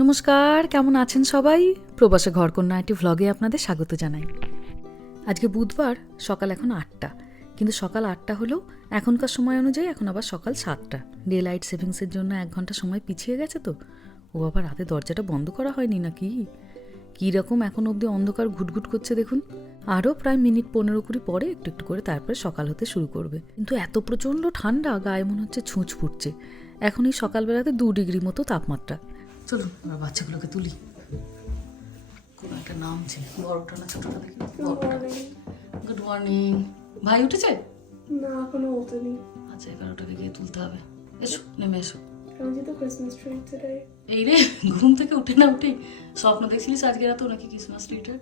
নমস্কার, কেমন আছেন সবাই? প্রবাসে ঘরকন্যা একটি ভ্লগে আপনাদের স্বাগত জানাই। আজকে বুধবার, সকাল এখন আটটা। কিন্তু সকাল আটটা হলেও এখনকার সময় অনুযায়ী এখন আবার সকাল সাতটা। ডে লাইট সেভিংসের জন্য এক ঘণ্টা সময় পিছিয়ে গেছে তো। ও বাবা রাতে দরজাটা বন্ধ করা হয়নি নাকি? কী রকম এখন অবধি অন্ধকার ঘুটঘুট করছে দেখুন। আরও প্রায় মিনিট পনেরো কুড়ি পরে একটু একটু করে তারপরে সকাল হতে শুরু করবে। কিন্তু এত প্রচণ্ড ঠান্ডা, গায়ে মনে হচ্ছে ছুঁচ ফুটছে। এখন এই সকালবেলাতে দু ডিগ্রি মতো তাপমাত্রা। চলুন এবার বাচ্চাগুলোকে তুলি। কোনো একটা নাম ছিল বড়টা না ছোটটা দেখি। গুড মর্নিং ভাই উঠেছে? না এখনও ওঠেনি। আচ্ছা এবার ওটাকে গিয়ে তুলতে হবে। এসো নেমে এসো। এই রে ঘুম থেকে উঠে না উঠে? স্বপ্ন দেখছিলিস আজকে রাতে নাকি ক্রিসমাস ট্রিটার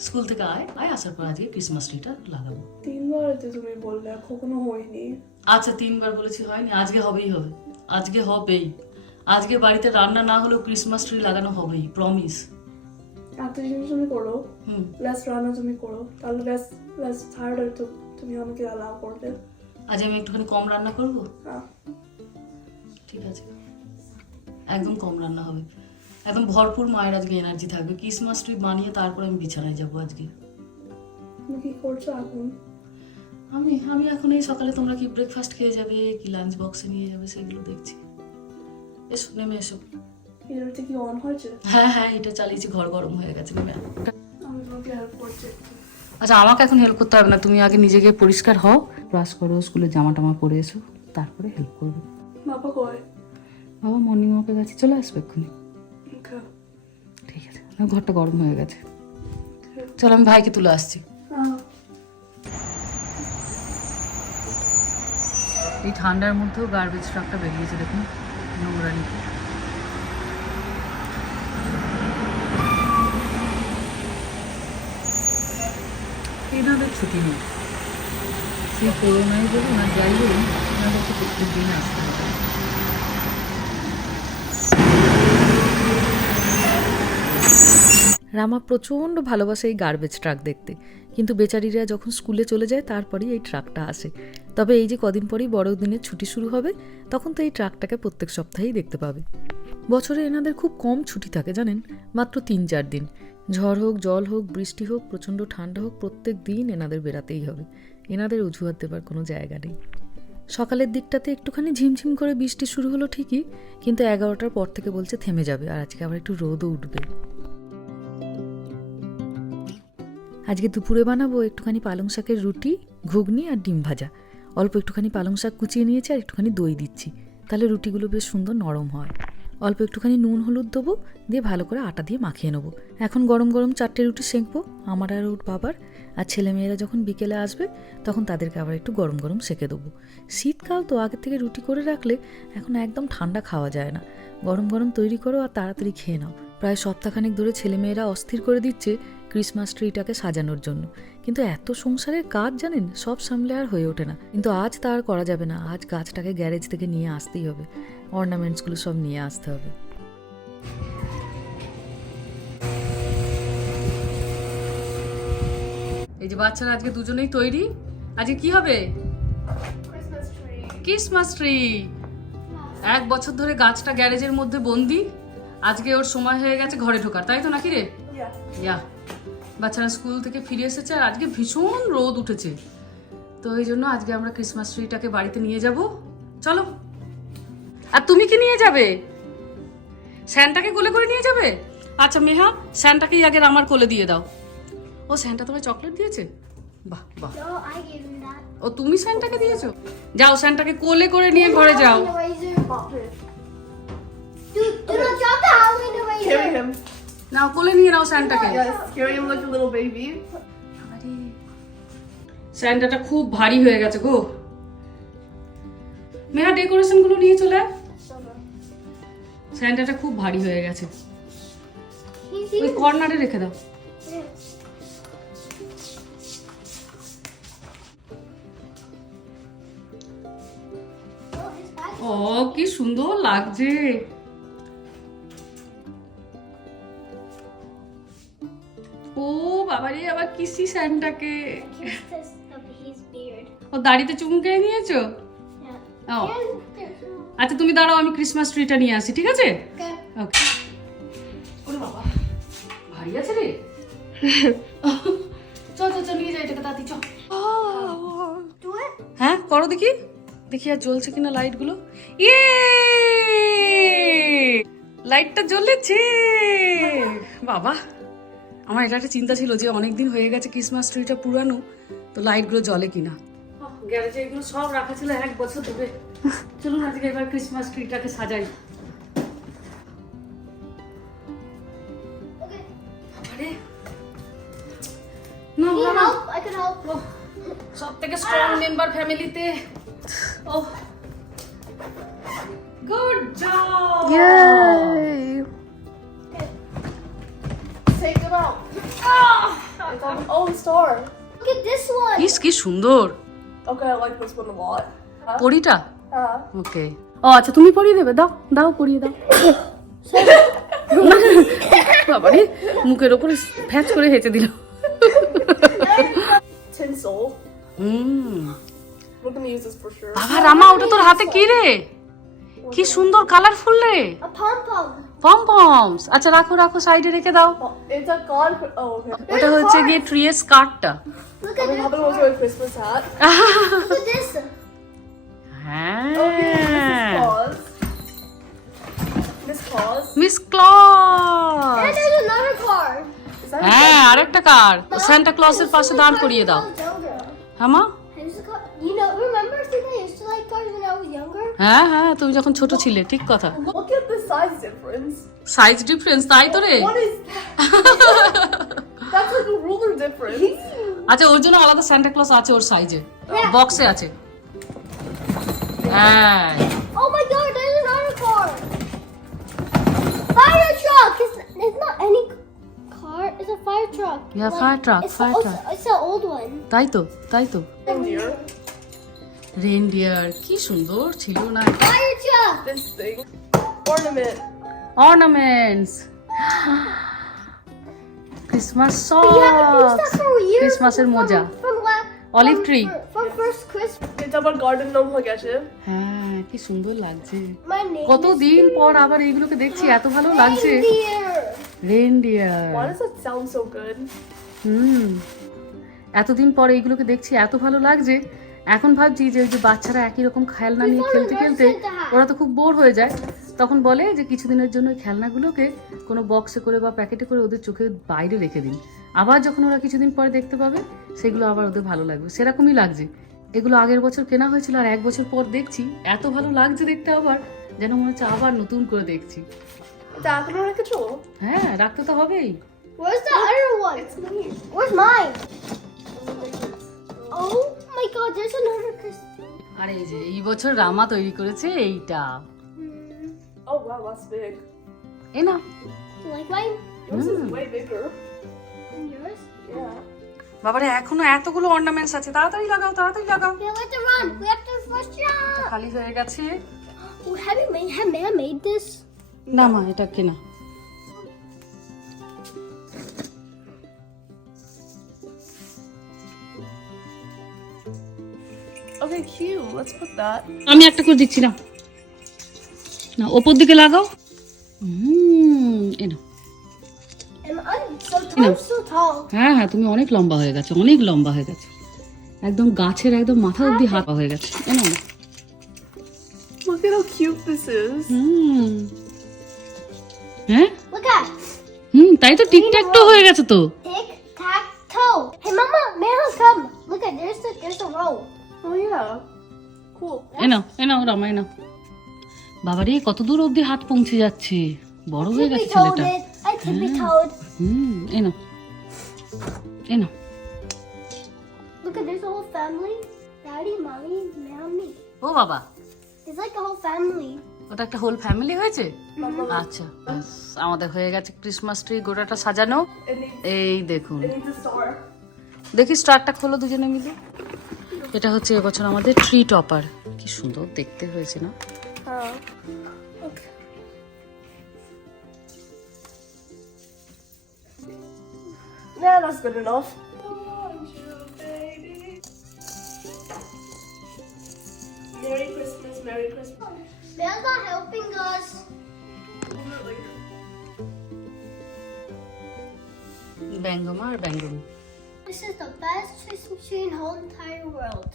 স্কুল থেকে আয় আয় আসার পর আজকে ক্রিসমাস ট্রিটা লাগাবো। তিনবার তো তুমি বললে কখনো হয়নি। আচ্ছা তিনবার বলেছি হয়নি আজকে হবেই হবে। আজকে হবেই। আজকে বাড়িতে রান্না না হলেও ক্রিসমাস ট্রি লাগানো হবেই প্রমিস একটা জিনিস তুমি করো। হুম। লেস রান্না তুমি করো। তাহলে লেস লেস হার্ডার তো তুমি আমাকে অ্যালাউ করবে। আজ আমি একটুখানি কম রান্না করব? হ্যাঁ। ঠিক আছে। একদম কম রান্না হবে। একদম ভরপুর মায়ের আজকে এনার্জি থাকবে। ক্রিসমাস ট্রি বানিয়ে তারপর আমি বিছানায় যাব আজকে। তুমি কি করছ এখন? আমি আমি এখন এই সকালে তোমরা কি ব্রেকফাস্ট খেয়ে যাবে কি লাঞ্চ বক্সে নিয়ে যাবে সেগুলো দেখছি। এসো নেমে এসো। হিটারটা কি অন হয়েছে? হ্যাঁ হ্যাঁ এটা চালিয়েছি ঘর গরম হয়ে গেছে নেমে আমি তোমাকে হেল্প করছি আচ্ছা আমাকে এখন হেল্প করতে হবে না তুমি আগে নিজেকে পরিষ্কার হও ব্রাশ করো স্কুলের জামা টামা পরে এসো তারপরে হেল্প করবে। বাবা কয়? বাবা মর্নিং ওয়াকে গেছে চলে আসবে এক্ষুনি। ঠিক আছে ঘরটা গরম হয়ে গেছে। চলো আমি ভাইকে তুলে আসছি। এই ঠান্ডার মধ্যেও গার্বেজ ট্রাকটা বেরিয়েছে দেখুন। নোংরা নিতে এনাদের ছুটি নেই। সেই করোনায় বলুন আর যাই বলুন এনাদের প্রত্যেক দিন আসতে রামা প্রচণ্ড ভালোবাসে এই গার্বেজ ট্রাক দেখতে। কিন্তু বেচারিরা যখন স্কুলে চলে যায়, তারপরেই এই ট্রাকটা আসে। তবে এই যে কদিন পরেই বড়দিনের ছুটি শুরু হবে, তখন তো এই ট্রাকটাকে প্রত্যেক সপ্তাহেই দেখতে পাবে। বছরে এনাদের খুব কম ছুটি থাকে, জানেন? মাত্র তিন চার দিন। ঝড় হোক, জল হোক, বৃষ্টি হোক, প্রচণ্ড ঠান্ডা হোক, প্রত্যেক দিন এনাদের বেরাতেই হবে। এনাদের অজুহাত দেবার কোনো জায়গা নেই। সকালের দিকটাতে একটুখানি ঝিমঝিম করে বৃষ্টি শুরু হলো ঠিকই, কিন্তু এগারোটার পর থেকে বলছে থেমে যাবে, আর আজকে আবার একটু রোদও উঠবে। আজকে দুপুরে বানাবো একটুখানি পালং শাকের রুটি, ঘুগনি আর ডিম ভাজা। অল্প একটুখানি পালং শাক কুচিয়ে নিয়েছি আর একটুখানি দই দিচ্ছি। তাহলে রুটিগুলো বেশ সুন্দর নরম হয়। অল্প একটুখানি নুন হলুদ দেবো, দিয়ে ভালো করে আটা দিয়ে মাখিয়ে নেব। এখন গরম গরম চারটে রুটি সেঁকবো, আমার আর ওর বাবার। আর ছেলেমেয়েরা যখন বিকেলে আসবে, তখন তাদেরকে আবার একটু গরম গরম সেঁকে দেবো। শীতকাল তো আগে থেকে রুটি করে রাখলে এখন একদম ঠান্ডা খাওয়া যায় না। গরম গরম তৈরি করো আর তাড়াতাড়ি খেয়ে নাও। প্রায় সপ্তাহখানেক ধরে ছেলেমেয়েরা অস্থির করে দিচ্ছে ক্রিসমাস ট্রিটাকে সাজানোর জন্য। কিন্তু এত সংসারের কাজ জানেন? সব সামলে আর হয়ে ওঠে না। কিন্তু আজ তা আর করা যাবে না। আজ গাছটাকে গ্যারেজ থেকে নিয়ে আসতেই হবে। অর্নামেন্টসগুলো সব নিয়ে আসতে হবে। এই যে বাচ্চারা আজকে দুজনেই তৈরি। আজকে কি হবে? ক্রিসমাস ট্রি এক বছর ধরে গাছটা গ্যারেজের মধ্যে বন্দি। আজকে ওর সময় হয়ে গেছে ঘরে ঢোকার। তাই তো নাকি রে? ইয়া বাচ্চারা স্কুল থেকে ফিরে এসেছে আর আজকে ভীষণ রোদ উঠেছে। তো এই জন্য আজকে আমরা ক্রিসমাস ট্রিটাকে বাড়িতে নিয়ে যাব। চলো। আর তুমি কি নিয়ে যাবে? স্যান্টাকে কোলে করে নিয়ে যাবে? আচ্ছা মেহা স্যান্টাকেই আগে আমার কোলে দিয়ে দাও। ও স্যান্টা তোমায় চকলেট দিয়েছে? বাহ বাহ. ও তুমি স্যান্টাকে দিয়েছ? যাও স্যান্টাকে কোলে করে নিয়ে ঘরে যাও। নাও কোলে নিয়ে নাও স্যান্টাকে. স্যান্টাটা খুব ভারী হয়ে গেছে গো মেহা ডেকোরেশনগুলো নিয়ে চলে। স্যান্টাটা খুব ভারী হয়ে গেছে ওই. কর্নারে রেখে দাও Oh. ও কি সুন্দর লাগছে বাবারে আবার কিসি স্যান্টাকে. ও দাড়িতে চুমুকে নিয়েছো? ও। আচ্ছা তুমি দাঁড়াও আমি ক্রিসমাস ট্রিটা নিয়ে আসি ঠিক আছে. ওকে বাবা ভারী আছে রে। চল চল চল নিয়ে যাই এটাকে তাড়াতাড়ি চল। হ্যাঁ করো দেখি। দেখি আর জ্বলছে কিনা লাইটগুলো। ইয়ে! লাইটটা জ্বলেছে। বাবা। আমার এটা একটা চিন্তা ছিল যে অনেক দিন হয়ে গেছে ক্রিসমাস ট্রিটা পুরানো তো লাইটগুলো জ্বলে কিনা। গ্যারেজে এগুলো সব রাখা ছিল এক বছর ধরে। চলুন আজকে এবার ক্রিসমাস ট্রিটাকে সাজাই. সব থেকে স্ট্রং মেম্বার ফ্যামিলিতে ও গুড জব আচ্ছা তুমি পড়িয়ে দেবে দাও দাও পড়িয়ে দাও। মুখের ওপর ফ্যাচ করে হেঁচে দিল। বাবা রামা ওটা তোর হাতে কি রে? কি সুন্দর কালারফুল রে। পম পমস আচ্ছা রাখো রাখো সাইডে রেখে দাও। ওটা হচ্ছে গিয়ে ট্রি এস কার্ডটা মিস ক্লস হ্যাঁ।, হ্যাঁ আরেকটা কার সান্টা পাশে দাঁড় করিয়ে দাও। হ্যাঁ মা? হ্যাঁ হ্যাঁ তুমি যখন ছোট ছিলে ঠিক কথা। ওকে সাইজ ডিফারেন্স তাই তো রে? আচ্ছা ওর জন্য আলাদা স্যান্টা ক্লাস আছে ওর সাইজে বক্সে আছে। হ্যাঁ। কি সুন্দর ছিল না। Ornament. Ornaments Christmas We haven't used that for years. ক্রিসমাসের from- মোজা From, la- Olive tree. From first Christmas. It's about garden gnome Hageshe. হ্যাঁ কি সুন্দর লাগছে My name কত is দিন পর আবার এইগুলোকে দেখছি এত ভালো লাগছে Reindeer. Reindeer Why does that sound so good? হুম এতদিন পর এইগুলোকে দেখছি এত ভালো লাগছে এখন ভাবছি যে ওই যে বাচ্চারা একই রকম খেলনা নিয়ে খেলতে খেলতে ওরা তো খুব বোর হয়ে যায় তখন বলে যে কিছুদিনের জন্য খেলনাগুলোকে কোনো বক্সে করে বা প্যাকেটে করে ওদের চোখের বাইরে রেখে দিন আবার যখন ওরা কিছুদিন পরে দেখতে পাবে সেগুলো আবার ওদের ভালো লাগবে সেরকমই লাগছে এগুলো আগের বছর কেনা হয়েছিল আর এক বছর পর দেখছি এত ভালো লাগছে দেখতে আবার যেন মনে হচ্ছে আবার নতুন করে দেখছি হ্যাঁ রাখতে তো হবেই Where's the other one? It's me. Where's mine? Oh my god, there's another Christmas. আর এই যে এই বছর রামা তৈরি করেছে এইটা Oh wow, that's big. এ না You like mine? Yours Mm. is way bigger. And yours? Yeah. বাবারে এখনও এতগুলো অর্নামেন্টস আছে তাড়াতাড়ি লাগাও তাড়াতাড়ি লাগাও We have to run. We have to first jump. খালি হয়ে গেছে Oh, have you made? Have man made this? না মা এটা কেনা Okay, cute. Let's put that. আমি একটা করে দিচ্ছি না না ওপর দিকে লাগাও। এনা হ্যাঁ হ্যাঁ তুমি অনেক লম্বা হয়ে গেছো অনেক লম্বা হয়ে গেছে। একদম গাছের একদম মাথা অব্দি হাত হয়ে গেছে। এনো না হ্যাঁ? হুম। তাই তো টিকটাক তো হয়ে গেছে তো। এনো এনো রমা এনো বাবারে কত দূর অব্দি হাত পৌঁছে যাচ্ছে? বড় হয়ে গেছে ছেলেটা। It. I hmm A now. Look at there's a whole family. Daddy, mommy, mommy. ও বাবা। It's like a whole family. ওটা একটা হোল ফ্যামিলি হয়েছে? আচ্ছা। ব্যাস, আমাদের হয়ে গেছে ক্রিসমাস ট্রি গোটাটা সাজানো। এই দেখুন। দেখি স্টারটা খোলো দুজনে মিলে। এটা হচ্ছে এবছর আমাদের ট্রি টপার কি সুন্দর দেখতে হয়েছে না? Okay. Yeah, that's good enough. Merry Christmas, Merry Christmas. Bells are helping us. Bangum or Bangum? This is the best Christmas machine in the whole entire world.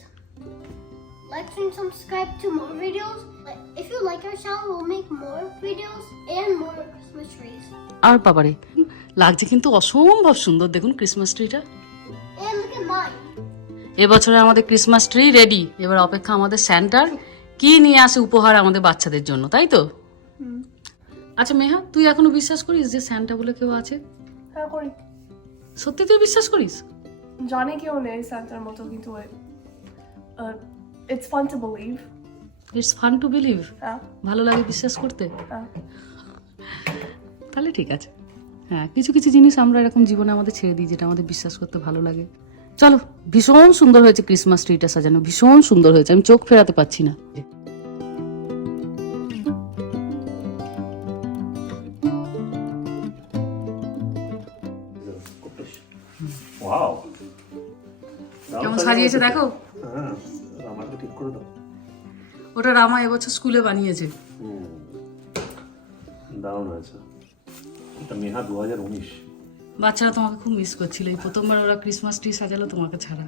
Like and subscribe to more videos. If you like our channel, we'll make more videos and more Christmas trees. আর বাবারে লাগছে কিন্তু অসম্ভব সুন্দর দেখুন Christmas ট্রিটা And look at mine. এবছরে আমাদের Christmas tree ready এবার অপেক্ষা আমাদের স্যান্টার কি নিয়ে আসে উপহার আমাদের বাচ্চাদের জন্য তাই তো? আচ্ছা মেহা তুই এখনও বিশ্বাস করিস যে স্যান্টা বলে কেউ আছে? হ্যাঁ করি। সত্যি তুই বিশ্বাস করিস? জানে কেউ নেই স্যান্টার মতো কিন্তু it's fun to believe it's fun to believe ভালো লাগে বিশ্বাস করতে? হ্যাঁ। তাহলে ঠিক আছে। হ্যাঁ কিছু কিছু জিনিস আমরা এরকম জীবনে আমাদের ছেড়ে দিই যেটা আমাদের বিশ্বাস করতে ভালো লাগে। চলো ভীষণ সুন্দর হয়েছে ক্রিসমাস ট্রিটা সাজানো। ভীষণ সুন্দর হয়েছে। আমি চোখ ফেরাতে পারছি না। কেমন সাজিয়েছে দেখো? ওটা রামা এবছর স্কুলে বানিয়েছে। দারুণ আছে এটা মেহা দু হাজার উনিশ। বাচ্চারা তোমাকে খুব মিস করছিল। এই প্রথমবার ওরা ক্রিসমাস ট্রি সাজালো তোমাকে ছাড়া।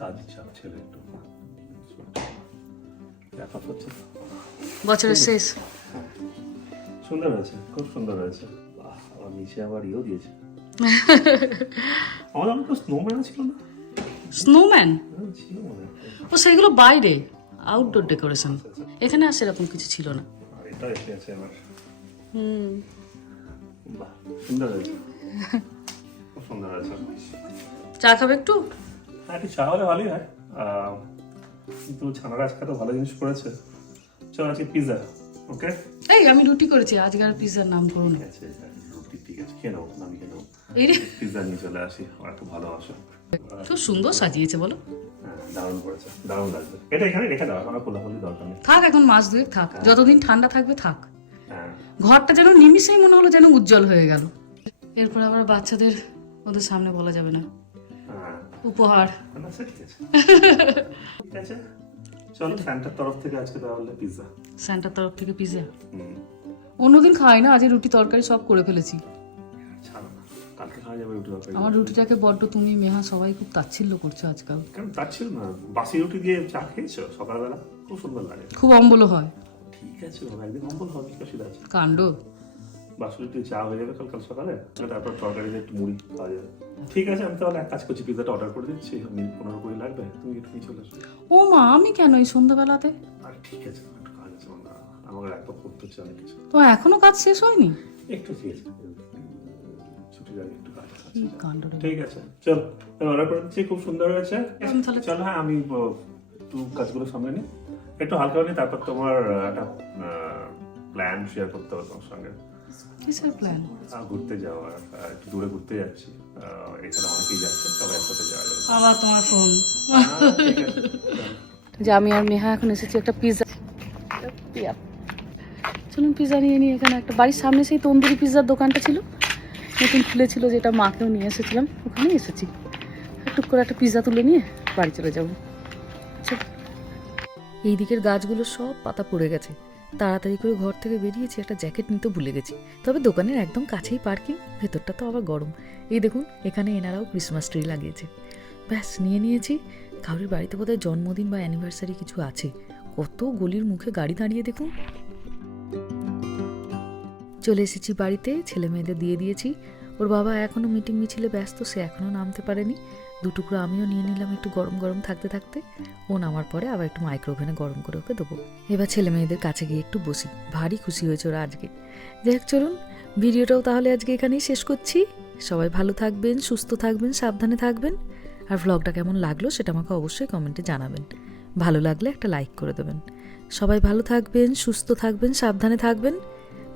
কাজের চাপ ছিল একটু। দেখা হচ্ছে বছরের শেষ। সুন্দর হয়েছে খুব সুন্দর হয়েছে। বাহ আবার নিচে আবার ইয়েও দিয়েছে। আমাদের অনেক স্নোম্যান ছিল না? স্নোম্যান। ও সেগুলো বাইরে। আউটডোর ডেকোরেশন এখানে আর সেরকম কিছু ছিল না। এটা এবার হুম। সুন্দর হয়েছে। সুন্দর হয়েছে। চা খাবে একটু? হ্যাঁ একটু চা হলে ভালোই হয়। কিন্তু ছানারা আজকে তো ভালো জিনিস করেছে। চল আজকে পিৎজা ওকে এই আমি রুটি করেছি। আজকে আর পিৎজার নাম করুন রুটি ঠিক আছে। খেয়ে নাও আমি খেয়ে নাও। এই রে। পিৎজা নিয়ে চলে আসি। আমার ভালোবাসো। খুব সুন্দর সাজিয়েছে বলো। দারুণ করেছে দারুণ লাগবে। এটা এখানে রেখে দাও আমার খোলাখুলি দরকার নেই। থাক এখন মাস দুয়েক থাক। যতদিন ঠান্ডা থাকবে থাক। হ্যাঁ। ঘরটা যেন নিমিষেই মনে হলো যেন উজ্জ্বল হয়ে গেল। এরপর আবার বাচ্চাদের ওদের সামনে বলা যাবে না। হ্যাঁ। উপহার। না, সে ঠিক আছে। ঠিক আছে? চলো ফ্যানটার তরফ থেকে আজকে তাহলে পিৎজা স্যান্টার তরফ থেকে পিৎজা অন্যদিন খাই না আজ রুটি তরকারি সব করে ফেলেছি। কালকে খাওয়া যাবে রুটি তরকারি আমার রুটিটাকে বড্ড তুমি মেহা সবাই খুব তাচ্ছিল্য করছ আজকাল। কেন তার ছিল না? বাসি রুটি দিয়ে চা খেয়েছো সকালবেলা? খুব সুন্দর লাগে। খুব অম্বল হয়। ঠিক আছে বাবা একদিন অম্বল হবে কি অসুবিধা আছে। কাণ্ড। বাসি রুটি চা হয়ে যাবে কাল কাল সকালে? তারপর তরকারি দিয়ে একটু মুড়ি খাওয়া যাবে। ঠিক আছে আমি তাহলে এক কাজ করছি পিজাটা অর্ডার করে দিচ্ছি আমি পনেরো কুড়ি লাগবে তুমি একটু নিয়ে চলে আসো। ও মা আমি কেন এই সন্ধ্যাবেলাতে? আর ঠিক আছে একটু কাজ আছে আমার আমাকে একদম করতে হচ্ছে অনেক কিছু। তো এখনও কাজ শেষ হয়নি? একটু ঠিক আছে একটু কাজ আছে কি কাণ্ড ঠিক আছে চল অর্ডার করে দিচ্ছি খুব সুন্দর হয়েছে। আমি তাহলে- চল হ্যাঁ আমি একটু কাজগুলো সামনে নিই। একটু হালকা নিই তারপর তোমার একটা প্ল্যান শেয়ার করতে হবে তোমার সঙ্গে। কিসের প্ল্যান ঘুরতে যাওয়ার একটু দূরে ঘুরতে যাচ্ছি। এখানে অনেকেই যাচ্ছে সবাই একসাথে যাওয়া যাবে। আবার তোমার ফোন। যে আমি আর নেহা এখন এসেছি একটা পিৎজা চলুন পিৎজা নিয়ে নিই এখানে একটা বাড়ির সামনে সেই তন্দুরি পিৎজার দোকানটা ছিল। নতুন খুলেছিল যেটা মাকেও নিয়ে এসেছিলাম ওখানে এসেছি। একটু করে একটা পিৎজা তুলে নিয়ে বাড়ি চলে যাব। এই দিকের গাছগুলো সব পাতা পড়ে গেছে। তাড়াতাড়ি করে ঘর থেকে বেরিয়েছি, একটা জ্যাকেট নিতে ভুলে গেছি। তবে দোকানের একদম কাছেই পার্কিং ভেতরটা তো আবার গরম। এই দেখুন, এখানে এনারাও ক্রিসমাস ট্রি লাগিয়েছে। ব্যাস, নিয়ে নিয়েছি। কারোর বাড়িতে বোধহয় জন্মদিন বা অ্যানিভার্সারি কিছু আছে। কত গলির মুখে গাড়ি দাঁড়িয়ে দেখুন। চলে এসেছি বাড়িতে, ছেলে মেয়েদের দিয়ে দিয়েছি। ওর বাবা এখনও মিটিং মিছিলে ব্যস্ত, সে এখনও নামতে পারেনি। দুটুকরো আমিও নিয়ে নিলাম একটু গরম গরম থাকতে থাকতে। ও নামার পরে আবার একটু মাইক্রো ওভেনে গরম করে ওকে দেবো। এবার ছেলে মেয়েদের কাছে গিয়ে একটু বসি। ভারী খুশি হয়েছে ওরা আজকে। যাই চলুন, ভিডিওটাও তাহলে আজকে এখানেই শেষ করছি। সবাই ভালো থাকবেন, সুস্থ থাকবেন, সাবধানে থাকবেন। আর ভ্লগটা কেমন লাগল সেটা আমাকে অবশ্যই কমেন্টে জানাবেন। ভালো লাগলে একটা লাইক করে দেবেন। সবাই ভালো থাকবেন, সুস্থ থাকবেন, সাবধানে থাকবেন।